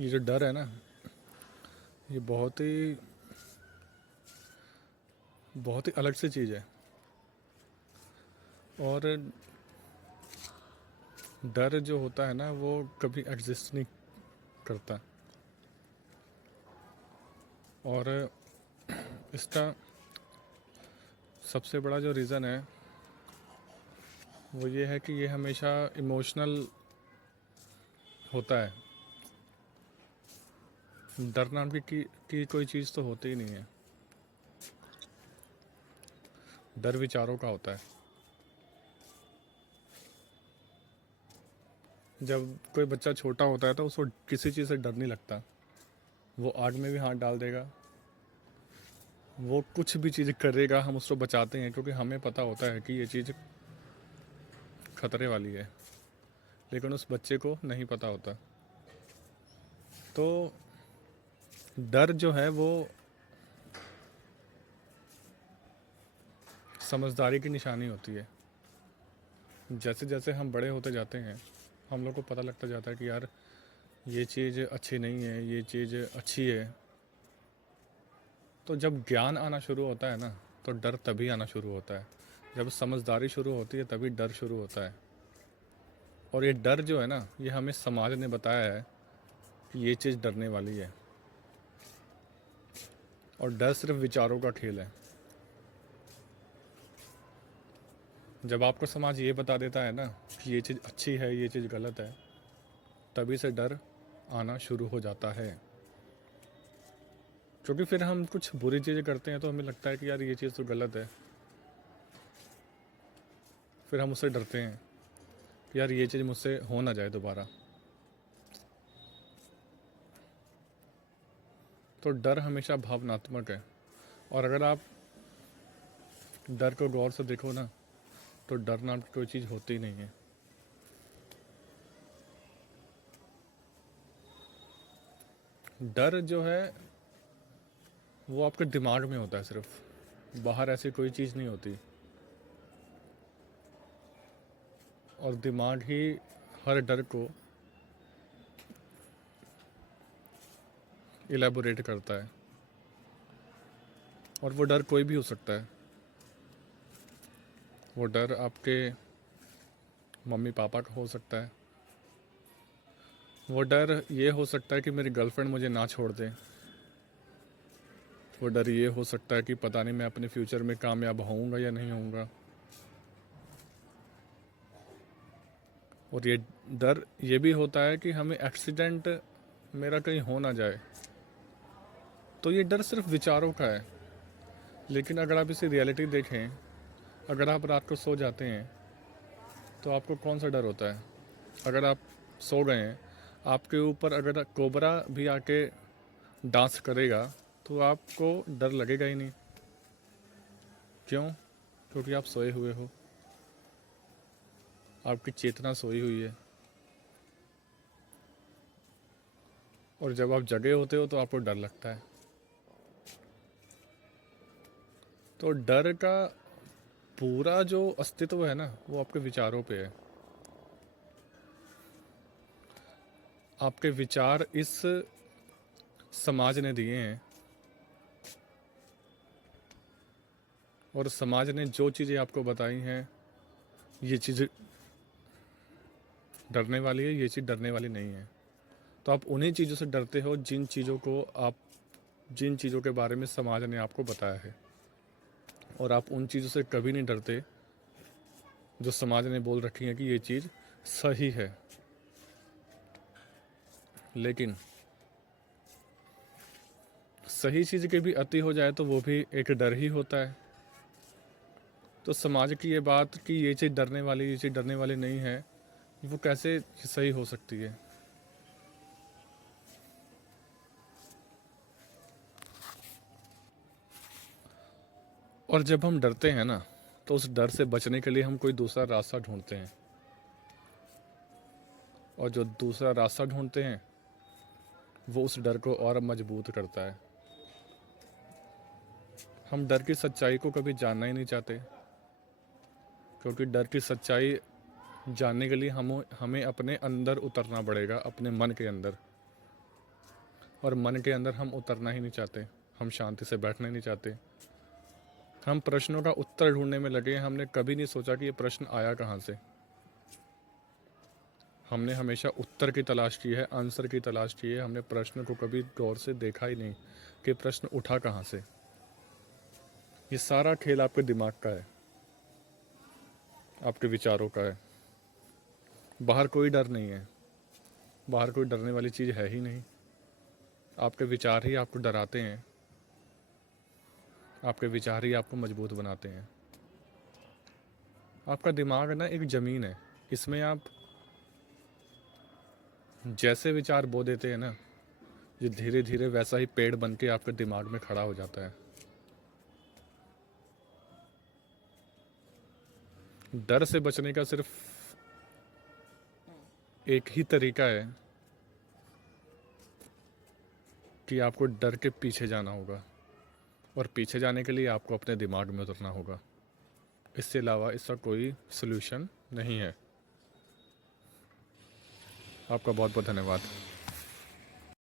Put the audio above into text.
ये जो डर है ना, ये बहुत ही अलग सी चीज़ है। और डर जो होता है ना, वो कभी एग्जिस्ट नहीं करता। और इसका सबसे बड़ा जो रीज़न है वो ये है कि ये हमेशा इमोशनल होता है। डर नाम की कोई चीज़ तो होती ही नहीं है। डर विचारों का होता है। जब कोई बच्चा छोटा होता है तो उसको किसी चीज़ से डर नहीं लगता। वो आग में भी हाथ डाल देगा, वो कुछ भी चीज़ करेगा, हम उसको बचाते हैं क्योंकि हमें पता होता है कि ये चीज़ खतरे वाली है। लेकिन उस बच्चे को नहीं पता होता। तो डर जो है वो समझदारी की निशानी होती है। जैसे जैसे हम बड़े होते जाते हैं, हम लोग को पता लगता जाता है कि यार ये चीज़ अच्छी नहीं है, ये चीज़ अच्छी है। तो जब ज्ञान आना शुरू होता है ना, तो डर तभी आना शुरू होता है। जब समझदारी शुरू होती है तभी डर शुरू होता है। और ये डर जो है ना, ये हमें समाज ने बताया है कि ये चीज़ डरने वाली है। और डर सिर्फ विचारों का खेल है। जब आपको समाज ये बता देता है ना कि ये चीज़ अच्छी है, ये चीज़ गलत है, तभी से डर आना शुरू हो जाता है। क्योंकि फिर हम कुछ बुरी चीज़ें करते हैं तो हमें लगता है कि यार ये चीज़ तो गलत है। फिर हम उससे डरते हैं कि यार ये चीज़ मुझसे हो ना जाए दोबारा। तो डर हमेशा भावनात्मक है। और अगर आप डर को गौर से देखो ना, तो डर नाम की कोई चीज़ होती नहीं है। डर जो है वो आपके दिमाग में होता है सिर्फ, बाहर ऐसी कोई चीज़ नहीं होती। और दिमाग ही हर डर को इलेबोरेट करता है। और वो डर कोई भी हो सकता है। वो डर आपके मम्मी पापा का हो सकता है। वो डर ये हो सकता है कि मेरी गर्लफ्रेंड मुझे ना छोड़ दे। वो डर ये हो सकता है कि पता नहीं मैं अपने फ्यूचर में कामयाब होऊंगा या नहीं होऊंगा। और ये डर ये भी होता है कि हमें एक्सीडेंट मेरा कहीं हो ना जाए। तो ये डर सिर्फ विचारों का है। लेकिन अगर आप इसे रियलिटी देखें, अगर आप रात को सो जाते हैं तो आपको कौन सा डर होता है? अगर आप सो गए हैं, आपके ऊपर अगर कोबरा भी आके डांस करेगा तो आपको डर लगेगा ही नहीं। क्यों? क्योंकि आप सोए हुए हो, आपकी चेतना सोई हुई है। और जब आप जगे होते हो तो आपको डर लगता है। तो डर का पूरा जो अस्तित्व है ना, वो आपके विचारों पे है। आपके विचार इस समाज ने दिए हैं। और समाज ने जो चीज़ें आपको बताई हैं, ये चीज़ डरने वाली है, ये चीज़ डरने वाली नहीं है। तो आप उन्हीं चीज़ों से डरते हो जिन चीज़ों के बारे में समाज ने आपको बताया है। और आप उन चीज़ों से कभी नहीं डरते जो समाज ने बोल रखी है कि ये चीज़ सही है। लेकिन सही चीज़ के भी अति हो जाए तो वो भी एक डर ही होता है। तो समाज की ये बात कि ये चीज़ डरने वाली, ये चीज़ डरने वाली नहीं है, वो कैसे सही हो सकती है? और जब हम डरते हैं ना, तो उस डर से बचने के लिए हम कोई दूसरा रास्ता ढूंढते हैं। और जो दूसरा रास्ता ढूंढते हैं वो उस डर को और मजबूत करता है। हम डर की सच्चाई को कभी जानना ही नहीं चाहते, क्योंकि डर की सच्चाई जानने के लिए हमें अपने अंदर उतरना पड़ेगा, अपने मन के अंदर। और मन के अंदर हम उतरना ही नहीं चाहते, हम शांति से बैठना ही नहीं चाहते। हम प्रश्नों का उत्तर ढूंढने में लगे हैं। हमने कभी नहीं सोचा कि ये प्रश्न आया कहाँ से। हमने हमेशा उत्तर की तलाश की है, आंसर की तलाश की है। हमने प्रश्न को कभी गौर से देखा ही नहीं कि प्रश्न उठा कहाँ से। ये सारा खेल आपके दिमाग का है, आपके विचारों का है। बाहर कोई डर नहीं है, बाहर कोई डरने वाली चीज़ है ही नहीं। आपके विचार ही आपको डराते हैं, आपके विचार ही आपको मजबूत बनाते हैं। आपका दिमाग ना एक ज़मीन है, इसमें आप जैसे विचार बो देते हैं ना, ये धीरे धीरे वैसा ही पेड़ बन के आपके दिमाग में खड़ा हो जाता है। डर से बचने का सिर्फ एक ही तरीका है कि आपको डर के पीछे जाना होगा, और पीछे जाने के लिए आपको अपने दिमाग में उतरना होगा। इससे अलावा इसका कोई सलूशन नहीं है। आपका बहुत बहुत धन्यवाद।